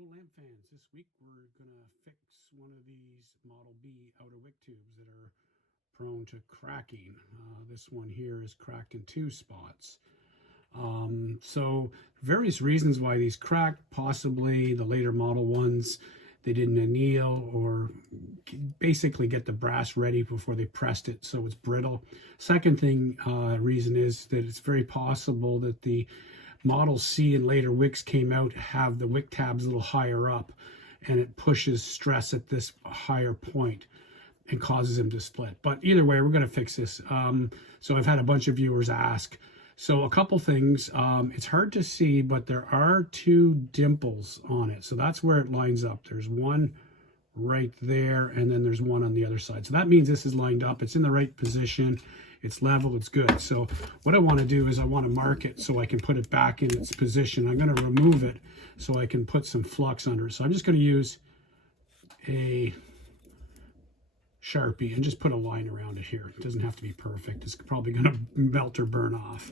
Hello lamp fans. This week we're going to fix one of these Model B outer wick tubes that are prone to cracking. This one here is cracked in two spots. So various reasons why these cracked, possibly the later model ones, they didn't anneal or basically get the brass ready before they pressed it, so it's brittle. Second reason is that it's very possible that the Model C and later wicks came out have the wick tabs a little higher up, and it pushes stress at this higher point and causes them to split. But either way, we're going to fix this. So I've had a bunch of viewers ask. So a couple things. It's hard to see, but there are two dimples on it. So that's where it lines up. There's one right there, and then there's one on the other side. So that means this is lined up. It's in the right position. It's level, it's good. So what I want to do is I want to mark it so I can put it back in its position. I'm going to remove it so I can put some flux under it. So I'm just going to use a Sharpie and just put a line around it here. It doesn't have to be perfect. It's probably going to melt or burn off.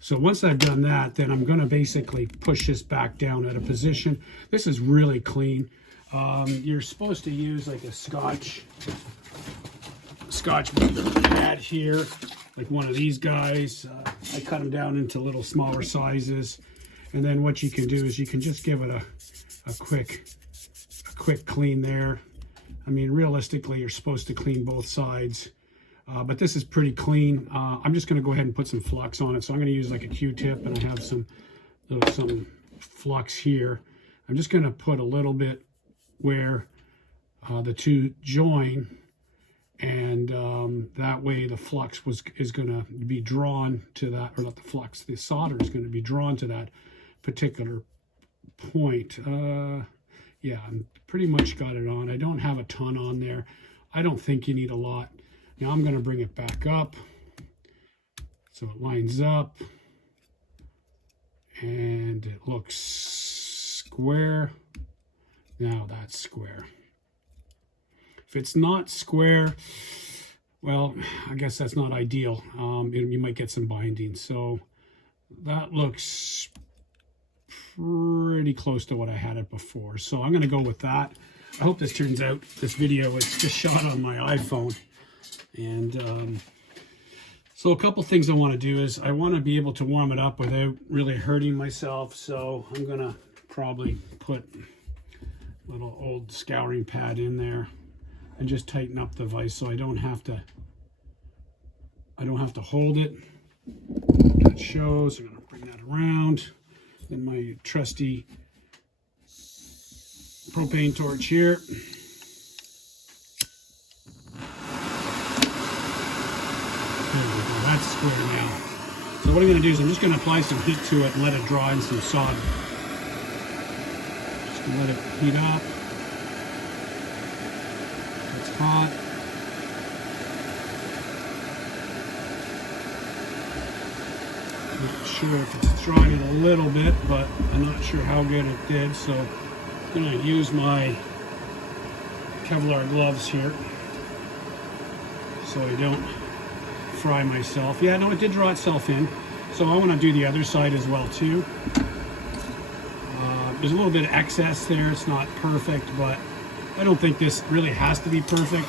So once I've done that, then I'm going to basically push this back down at a position. This is really clean. You're supposed to use like a Scotch pad here, like one of these guys. I cut them down into little smaller sizes, and then what you can do is you can just give it a quick clean there. I mean, realistically, you're supposed to clean both sides, but this is pretty clean. I'm just going to go ahead and put some flux on it. So I'm going to use like a Q-tip, and I have some flux here. I'm just going to put a little bit where the two join, and that way the flux is going to be drawn to that, or not the flux, the solder is going to be drawn to that particular point. Yeah, I'm pretty much got it on. I don't have a ton on there. I don't think you need a lot. Now I'm going to bring it back up so it lines up and it looks square. Now that's square. If it's not square, well, I guess that's not ideal. You might get some binding. So that looks pretty close to what I had it before. So I'm going to go with that. I hope this turns out. This video was just shot on my iPhone. And so a couple things I want to do is I want to be able to warm it up without really hurting myself. So I'm going to probably put a little old scouring pad in there and just tighten up the vise so I don't have to hold it. That shows. I'm going to bring that around. Then my trusty propane torch here. There we go. That's square now. So what I'm going to do is I'm just going to apply some heat to it and let it draw in some solder. Just going to let it heat up. It's hot. Not sure if it's drawing it a little bit, but I'm not sure how good it did. So I'm going to use my Kevlar gloves here so I don't fry myself. Yeah, no, it did draw itself in. So I want to do the other side as well too. There's a little bit of excess there. It's not perfect, but I don't think this really has to be perfect.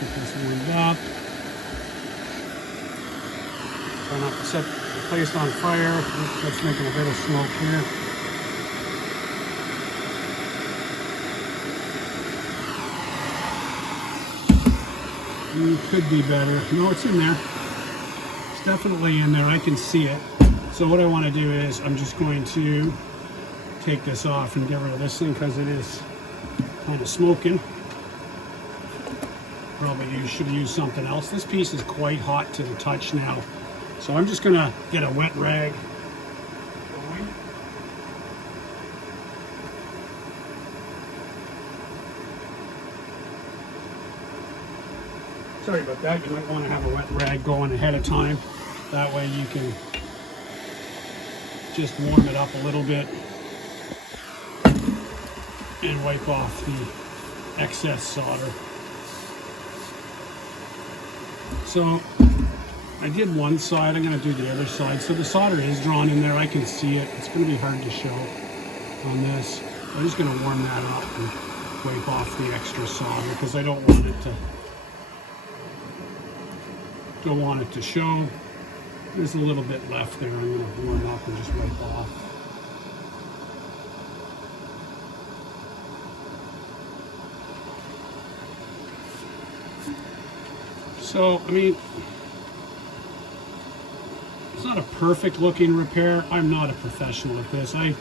Get this warmed up. Try not to set the place on fire. That's making a bit of smoke here. Could be better. No, it's in there. It's definitely in there. I can see it. So what I want to do is I'm just going to take this off and get rid of this thing because it is kind of smoking. Probably you should use something else. This piece is quite hot to the touch now. So I'm just going to get a wet rag going. Sorry about that. You might want to have a wet rag going ahead of time. That way you can just warm it up a little bit and wipe off the excess solder. So I did one side, I'm going to do the other side. So the solder is drawn in there, I can see it. It's going to be hard to show on this. I'm just going to warm that up and wipe off the extra solder because I don't want it to show. There's a little bit left there. I'm going to warm up and just wipe off. So, I mean, it's not a perfect looking repair. I'm not a professional at this. I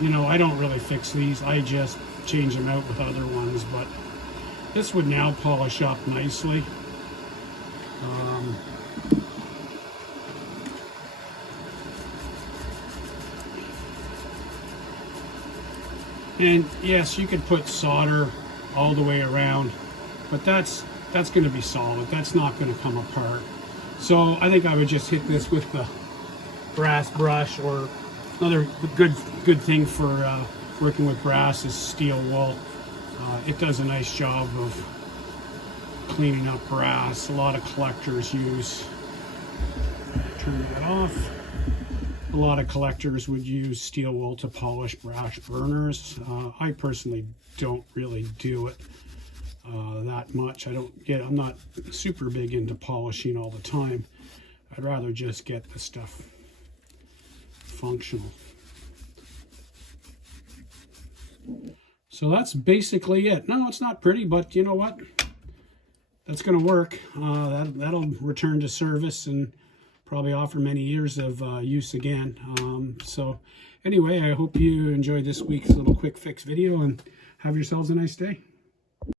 don't really fix these. I just change them out with other ones, but this would now polish up nicely. And yes, you could put solder all the way around, but that's going to be solid. That's not going to come apart. So I think I would just hit this with the brass brush, or another good thing for working with brass is steel wool. It does a nice job of cleaning up brass. A lot of collectors use, turn that off. A lot of collectors would use steel wool to polish brass burners. I personally don't really do it that much. I'm not super big into polishing all the time. I'd rather just get the stuff functional. So that's basically it. No, it's not pretty, but you know what? That's going to work. That'll return to service and probably offer many years of use again. So anyway, I hope you enjoyed this week's little quick fix video and have yourselves a nice day.